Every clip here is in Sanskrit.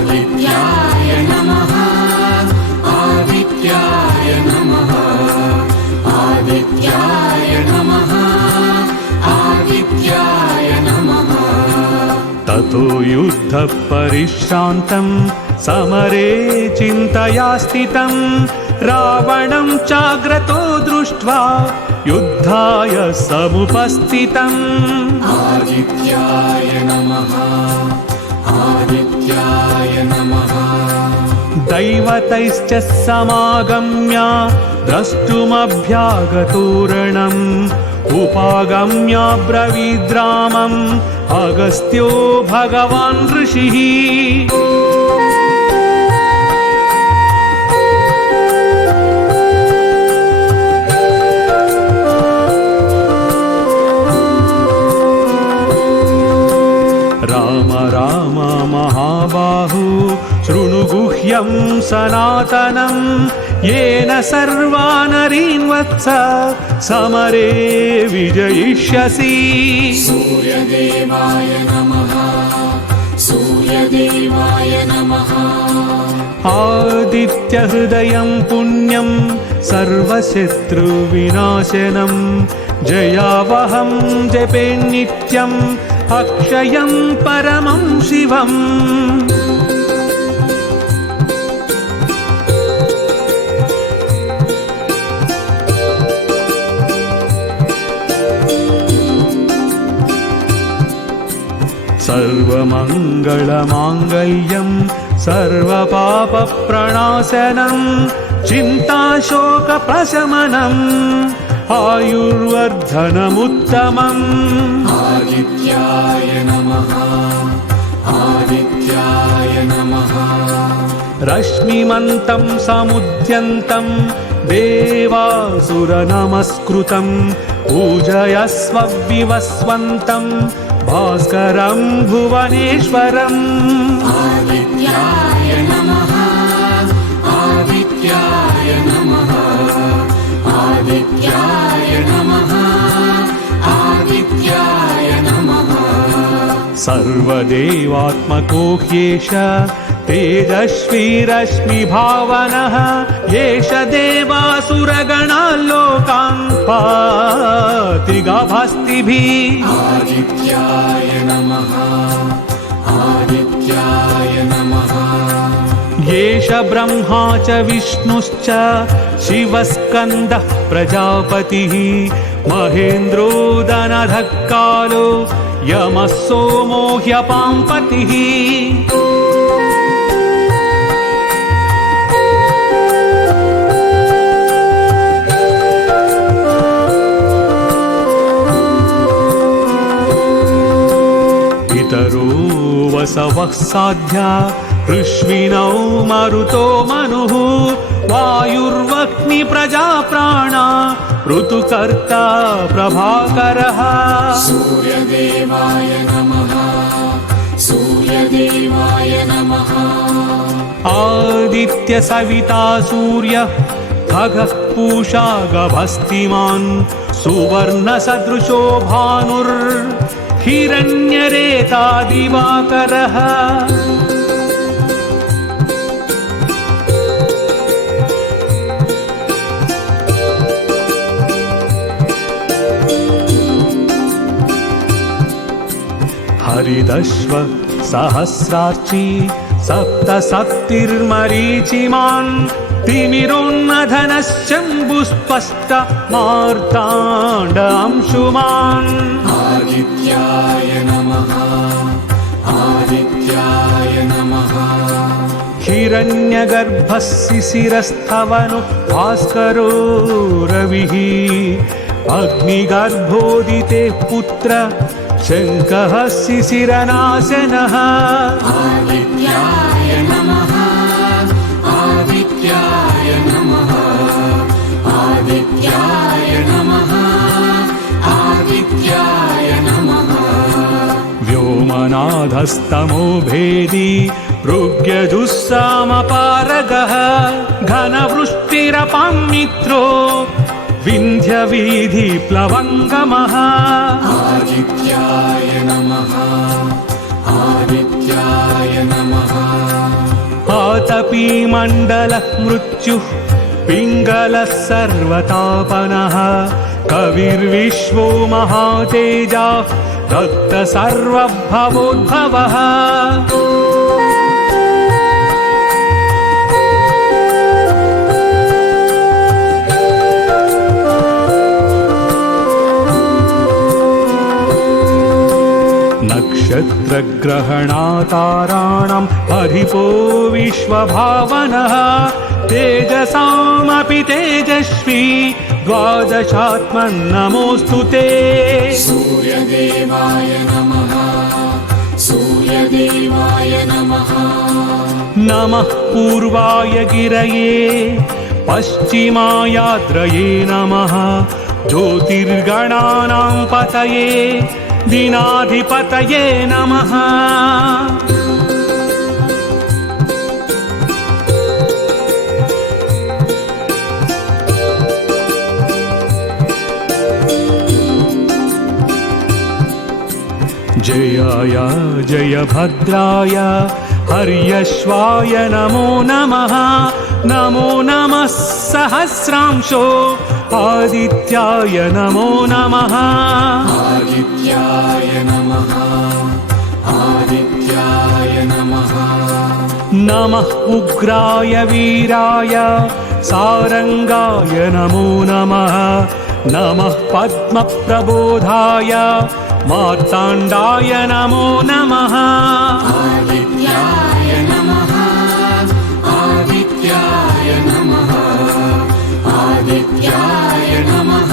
आदित्याय नमः आदित्याय नमः आदित्याय नमः आदित्याय नमः। ततो युद्धपरिश्रान्तं समरे चिन्तया स्थितं रावणं चाग्रतो दृष्ट्वा युद्धाय समुपस्थितम्। आदित्याय नमः आदित्याय नमः। दैवतैश्च समागम्य द्रष्टुमभ्यागतोरणम् उपागम्य ब्रवीद्रामम् अगस्त्यो भगवान् ऋषिः। राम राम महाबाहु शृणु गुह्यं सनातनं येन सर्वा नरीन् वत्स समरे विजयिष्यसि। सूर्यदेवाय नमः सूर्यदेवाय नमः। आदित्यहृदयं पुण्यं सर्वशत्रुविनाशनं जयावहं जपे नित्यम् अक्षयं परमं शिवम्। सर्वमङ्गलमाङ्गल्यं सर्वपापप्रणाशनं चिन्ताशोकप्रशमनम् आयुर्वर्धनमुत्तमम्। आदित्याय नमः आदित्याय नमः। रश्मिमन्तं समुद्यन्तं देवासुरनमस्कृतं पूजयस्व विवस्वन्तं भास्करं भुवनेश्वरम्। आदित्याय नमः आदित्याय नमः आदित्याय नमः आदित्याय नमः। सर्वदेवात्मको ह्येष तेजस्वी रश्मिभावनः येष देवासुरगणाल्लोकान् पाति गाभास्तिभिः। आदित्याय नमः आदित्याय नमः। येष ब्रह्मा च विष्णुश्च शिवस्कन्दः प्रजापतिः महेन्द्रो दनधः कालो यमः सोमो ह्यपाम्पतिः। पितरो वसवः साध्या ऋष्विनौ मरुतो मनुः वायुर्वह्नि प्रजा प्राणा ऋतुकर्ता प्रभाकरः। सूर्यदेवाय नमः सूर्यदेवाय नमः। आदित्य सविता सूर्यः खगः पूषा गभस्तिमान् सुवर्णसदृशो भानुर्हिरण्यरेता दिवाकरः। हरिदश्व सहस्रार्ची सप्तशक्तिर्मरीचिमान् तिमिरोन्नधनश्चम्बुस्पष्ट मार्ताण्ड अंशुमान्। आदित्याय नमः आदित्याय नमः। हिरण्यगर्भः शिशिरस्थवनो भास्करो रविः अग्निगर्भोदिते पुत्र शङ्कः शिशिरनाशनः। आदित्याय नमः आदित्याय नमः आदित्याय नमः आदित्याय नमः। व्योमनाधस्तमो भेदी ऋग्यजुस्सामपारगः घनवृष्टिरपां मित्रो विन्ध्यवीधिप्लवङ्गमः। आदित्याय नमः आदित्याय नमः। कपिमण्डलः मृत्युः पिङ्गलः सर्वतापनः कविर्विश्वो महातेजः रक्तसर्वभवोद्भवः नक्षत्रग्रहणाताराणाम् अधिपो विश्वभावनः तेजसामपि तेजस्वी द्वादशात्मन्नमोऽस्तु ते सूर्यदेवाय नमः सूर्यदेवाय नमः नमः पूर्वाय गिरये पश्चिमायाद्रये नमः ज्योतिर्गणानां पतये दीनाधिपतये नमः जयाय जयभद्राय हर्यश्वाय नमो नमः नमो नमः सहस्रांशो आदित्याय नमो नमः आदित्याय नमः आदित्याय नमः नमः उग्राय वीराय सारंगाय नमो नमः नमः पद्मप्रबोधाय मार्ताण्डाय नमो नमः आदित्याय नमः आदित्याय नमः आदित्याय नमः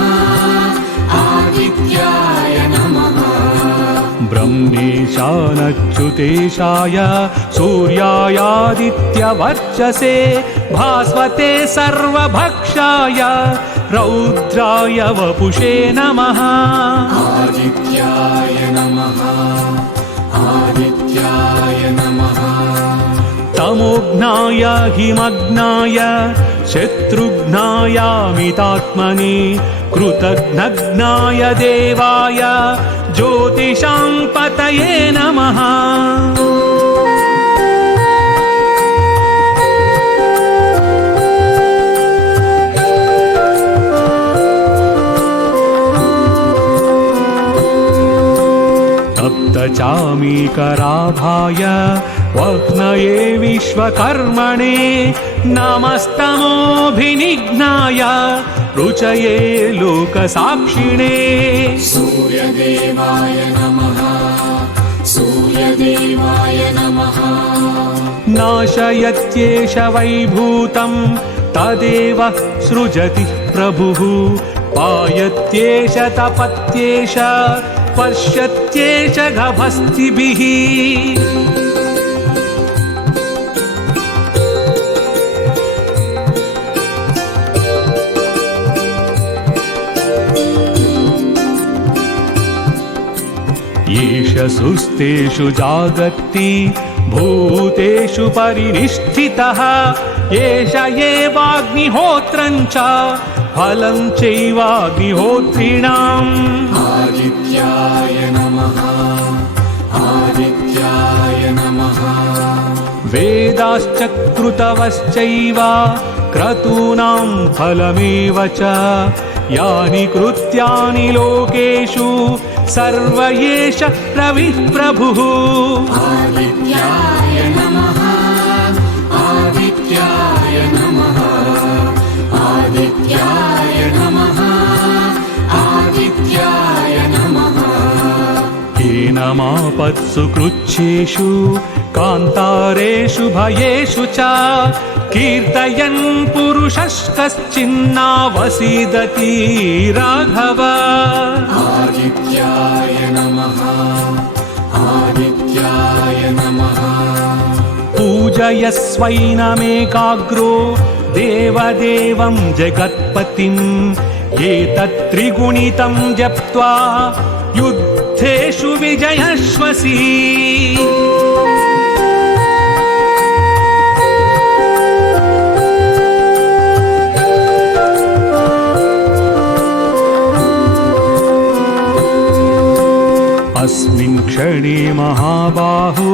आदित्याय नमः ब्रह्मेशानच्युतेशाय सूर्यायादित्यवर्चसे भास्वते सर्वभक्षाय रौद्राय वपुषे नमः आदित्याय नमः आदित्याय नमः तमोघ्नाय हिमग्नाय शत्रुघ्नायामितात्मने कृतघ्नघ्नाय देवाय ज्योतिषां पतये नमः तप्तचामीकराभाय वह्नये विश्वकर्मणे नमस्तमोभिनिघ्नाय रुचये लोकसाक्षिणे सूर्यदेवाय नमः सूर्यदेवाय नमः नाशयत्येष वैभूतं तदेव सृजति प्रभुः पायत्येष तपत्येष पश्यत्येष गभस्तिभिः येष सुस्तेषु जागर्ति भूतेषु परिनिष्ठितः एष एवाग्निहोत्रं च फलं चैवाग्निहोत्रिणाम् आदित्याय नमः आदित्याय नमः वेदाश्च क्रतवश्चैव क्रतूनां फलमेव च यानि कृत्यानि लोकेषु सर्व एष रविः प्रभुः आदित्याय नमः आदित्याय नमः आदित्याय नमः आदित्याय नमः हीनमापत्सु कृच्छ्रेषु कान्तारेषु भयेषु च कीर्तयन् पुरुषः कश्चिन्नावसीदति राघव आदित्याय नमः आदित्याय नमः पूजयस्वैनमेकाग्रो देवदेवं जगत्पतिम् एतत्त्रिगुणितं जप्त्वा युद्धेषु विजयश्वसि अस्मिन् क्षणे महाबाहो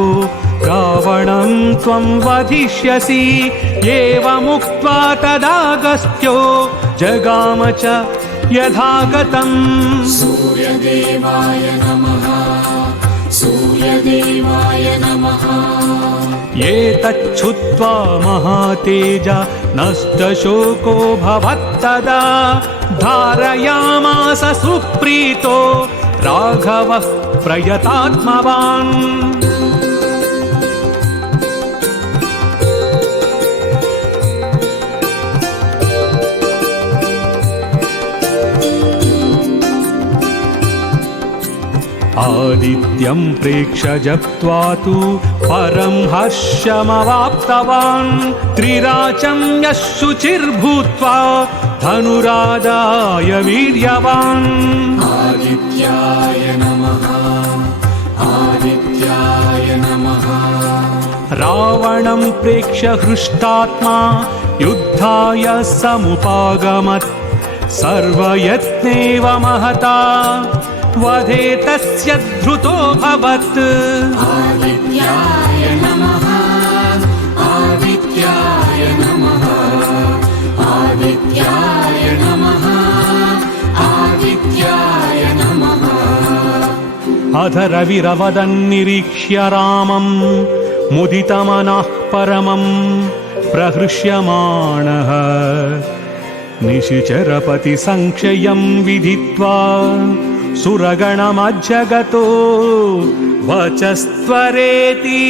रावणं त्वं वधिष्यसि एवमुक्त्वा तदागस्त्यो जगाम च यथागतम् सूर्यदेवाय नमः सूर्यदेवाय नमः एतच्छुत्वा महातेज नष्टशोको भवत्तदा धारयामास सुप्रीतो राघवः प्रयतात्मवान् आदित्यं प्रेक्ष्य जप्त्वा तु परं हर्षमवाप्तवान् त्रिराचं यः शुचिर्भूत्वा धनुरादाय वीर्यवान् आदित्याय नमः आदित्याय नमः रावणं प्रेक्ष्य हृष्टात्मा युद्धाय समुपागमत् सर्वयत्नेव महता वधे तस्य धृतोऽभवत् आदित्याय नमः आदित्याय नमः आदित्याय नमः आदित्याय नमः अध रविरवदन्निरीक्ष्य रामं मुदितमनः परमं प्रहृष्यमाणः निशिचरपतिसंक्षयं विदित्वा सुरगणमज्जगतो वचस्त्वरेति